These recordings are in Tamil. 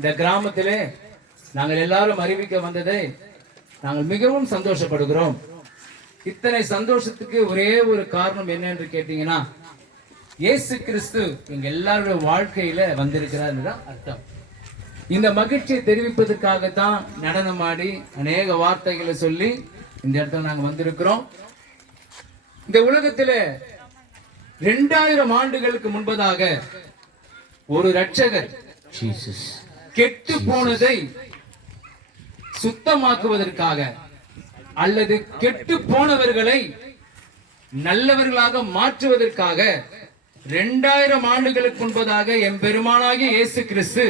இந்த கிராமத்திலே நாங்கள் எல்லாரும் அறிவிக்க வந்ததை நாங்கள் மிகவும் சந்தோஷப்படுகிறோம். இத்தனை சந்தோஷத்துக்கு ஒரே ஒரு காரணம் என்ன என்று கேட்டீங்கன்னா, இயேசு கிறிஸ்து எங்க எல்லாருடைய வாழ்க்கையில வந்திருக்கிறார் அர்த்தம். இந்த மகிழ்ச்சியை தெரிவிப்பதற்காகத்தான் நடனமாடி அநேக வார்த்தைகளை சொல்லி இந்த இடத்துல நாங்க வந்திருக்கிறோம். இந்த உலகத்தில 2000 ஆண்டுகளுக்கு முன்பதாக ஒரு இரட்சகர் கெட்டு போனதை சுத்தமாக்குவதற்காக அல்லது கெட்டு போனவர்களை நல்லவர்களாக மாற்றுவதற்காக 2000 ஆண்டுகளுக்கு முன்பதாக எம்பெருமானாகிய இயேசு கிறிஸ்து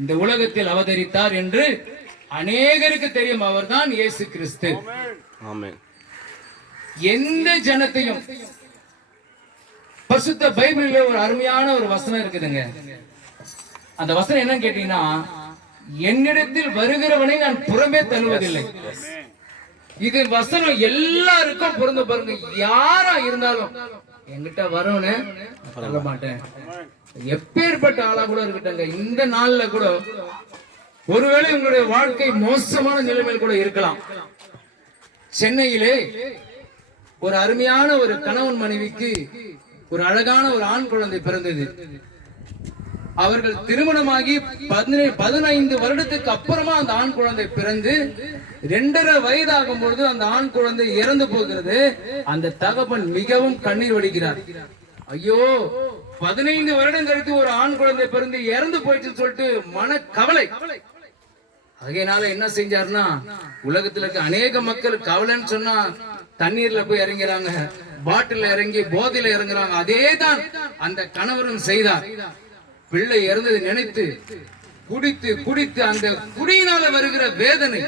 இந்த உலகத்தில் அவதரித்தார் என்று அநேகருக்கு தெரியும். அவர்தான் இயேசு கிறிஸ்து. எந்த ஜனத்தையும் பரிசுத்த பைபிளில் ஒரு அருமையான ஒரு வசனம் இருக்குதுங்க. அந்த வசனம் என்னன்னு கேட்டீங்கன்னா, என்னிடத்தில் வருகிறவனை நான் புறமே தள்ளுவதில்லை. இது வசனம் எல்லாருக்கும் பொருந்த பாருங்க. யாரா இருந்தாலும் என்கிட்ட வரவனு சொல்ல மாட்டேன். எப்பேற்பட்ட ஆளா கூட இருக்கட்டங்க. இந்த நாள்ல கூட ஒருவேளை உங்களுடைய வாழ்க்கை மோசமான நிலைமையில் கூட இருக்கலாம். சென்னையிலே ஒரு அருமையான ஒரு கணவன் மனைவிக்கு ஒரு அழகான ஒரு ஆண் குழந்தை பிறந்தது. அவர்கள் திருமணமாகி 15 வருடத்துக்கு அப்புறமா அந்த ஆண் குழந்தை பிறந்து 2.5 வயதாகும் பொழுது அந்த ஆண் குழந்தை இறந்து போகிறது. அந்த தகப்பன் மிகவும் கண்ணீர் வடிக்கிறார். ஐயோ, 15 வருடம் கழித்து ஒரு ஆண் குழந்தை பிறந்து இறந்து போயிடுச்சுன்னு சொல்லிட்டு மன கவலை. அதனால என்ன செஞ்சாருன்னா, உலகத்துல இருக்க அநேக மக்கள் கவலைன்னு சொன்னா தண்ணீர்ல போய் இறங்கிறாங்க, பாட்டில் இறங்கி போதையில இறங்குறாங்க. அதேதான் அந்த கணவரும் செய்தார். பிள்ளை இறந்ததை நினைத்து குடித்து குடித்து அந்த குடியினால வருகிற வேதனை,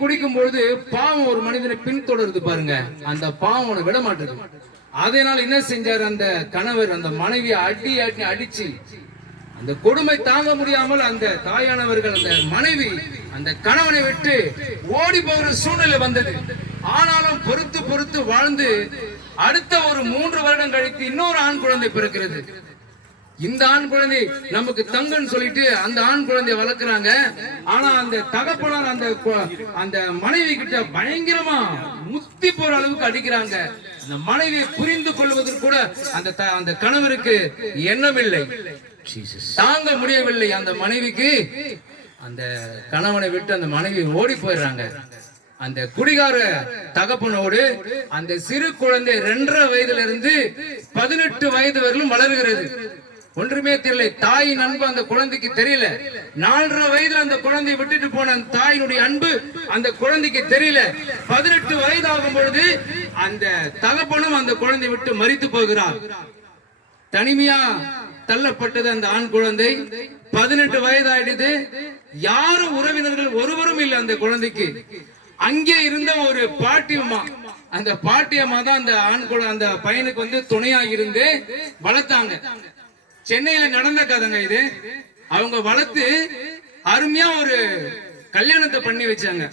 குடிக்கும் பொழுது பாவம் ஒரு மனிதனை பின்தொடருது பாருங்க. அந்த பாவம் விட மாட்டேது. அதனால என்ன செஞ்சார் அந்த கணவர், அந்த மனைவியை அடிச்சு அந்த கொடுமை தாங்க முடியாமல் அந்த தாயானவர்கள் அந்த மனைவி அந்த கணவனை விட்டு ஓடி போகிற சூழ்நிலை வந்தது. ஆனாலும் பொறுத்து வாழ்ந்து அடுத்த ஒரு 3 வருடம் கழித்து இன்னொரு ஆண் குழந்தை பிறக்கிறது. இந்த ஆண் குழந்தை நமக்கு தங்கன்னு சொல்லிட்டு அந்த ஆண் குழந்தைய வளர்க்கிறாங்க. ஆனா அந்த தகப்பனார் அந்த மனைவி கிட்ட பயங்கரமா முத்தி போற அளவுக்கு அடிக்கிறாங்க. அந்த மனைவியை புரிந்து கொள்வதற்கு கூட அந்த கணவருக்கு எண்ணமில்லை, தாங்க முடியவில்லை. அந்த மனைவிக்கு அந்த கணவனை விட்டு அந்த மனைவி ஓடி போயிடுறாங்க. அந்த குடிகார தகப்பனோடு அந்த சிறு குழந்தை 2.5 வயதுல இருந்து 18 வயது வரையிலும் வளர்கிறது. ஒன்றுமே தெரியல. தாயின் அன்பு அந்த குழந்தைக்கு தெரியல. 4.5 வயதுல அந்த குழந்தையை விட்டுட்டு போன அந்த தாயினுடைய அன்பு அந்த குழந்தைக்கு தெரியல. 18 வயது ஆகும் பொழுது அந்த தகப்பனும் அந்த குழந்தையை விட்டு மரித்து போகிறார். தனிமையா தள்ளப்பட்டது அந்த ஆண் குழந்தை. 18 வயது ஆயிடுது. யாரும் உறவினர்கள் ஒருவரும் இல்லை அந்த குழந்தைக்கு. அங்கே இருந்த ஒரு பாட்டியம்மா, அந்த பாட்டியம்மா தான் அந்த ஆண் அந்த பையனுக்கு வந்து துணையா இருந்து வளர்த்தாங்க. சென்னையில நடந்த கதைங்க இது. அவங்க வளர்த்து அருமையா ஒரு கல்யாணத்தை பண்ணி வச்சாங்க.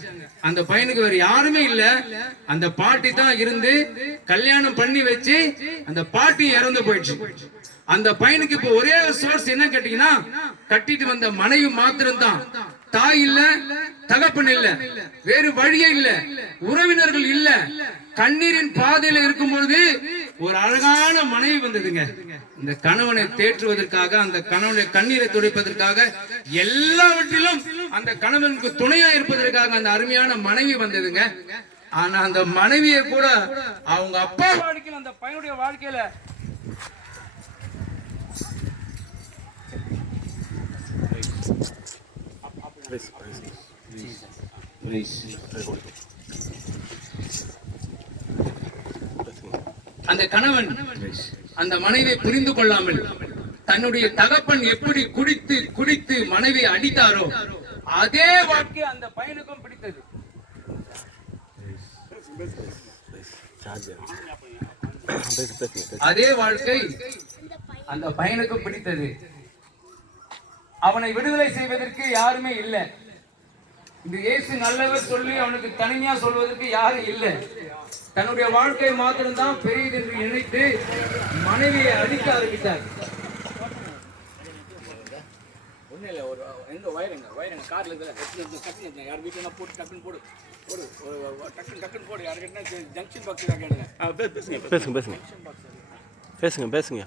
அந்த பையனுக்கு வேற யாருமே இல்ல, அந்த பாட்டி தான் இருந்து கல்யாணம் பண்ணி வச்சு அந்த பாட்டி இறந்து போயிடுச்சு. அந்த பையனுக்கு இப்ப ஒரே ஒரு சோர்ஸ் என்ன கேட்டீங்கன்னா, கட்டிட்டு வந்த மனைவி மாத்திரம் தான். தாய் இல்ல, தகப்பன் இல்ல, வேறு வழியே இல்ல, உறவினர்கள் இல்ல. கண்ணீரின் பாதையில இருக்கும் பொழுது ஒரு அழகான மனைவி வந்ததுங்க. இந்த கணவனை தேற்றுவதற்காக, அந்த கணவனை கண்ணீரை துடைப்பதற்காக, எல்லாவற்றிலும் அந்த கணவனுக்கு துணையா இருப்பதற்காக அந்த அருமையான மனைவி வந்ததுங்க. ஆனா அந்த மனைவியை கூட அவங்க அப்பா வாழ்க்கையில, அந்த பையனுடைய வாழ்க்கையில அந்த கணவன் அந்த மனைவியை புரிந்து கொள்ளாமல் தன்னுடைய தகப்பன் எப்படி குடித்து குடித்து மனைவியை அடித்தாரோ அதே வாழ்க்கை அந்த பையனுக்கும் பிடித்தது. அதே வாழ்க்கை அந்த பையனுக்கும் பிடித்தது. அவனை விடுதலை செய்வதற்கு யாருமே இல்லை. இந்த இயேசு நல்லவர் சொல்லி அவனுக்கு தனிமையா சொல்வதற்கு யாரும் இல்லை. தன்னுடைய வாழ்க்கை மாத்திரம்தான் பெரியது என்று நினைத்து மனைவியை அடிக்க ஆரம்பித்தார். ஒன்றும் இல்லை, ஒரு எங்கே வயருங்க காரில் இருக்குது, டக்குன்னு யார் வீட்டில் போட்டு டக்குன்னு போடு டக்குன்னு போடு, யாருக்கிட்ட ஜங்ஷன் பாக்ஸ் கேளுங்க. பேசுங்க பேசுங்க பேசுங்க பேசுங்க.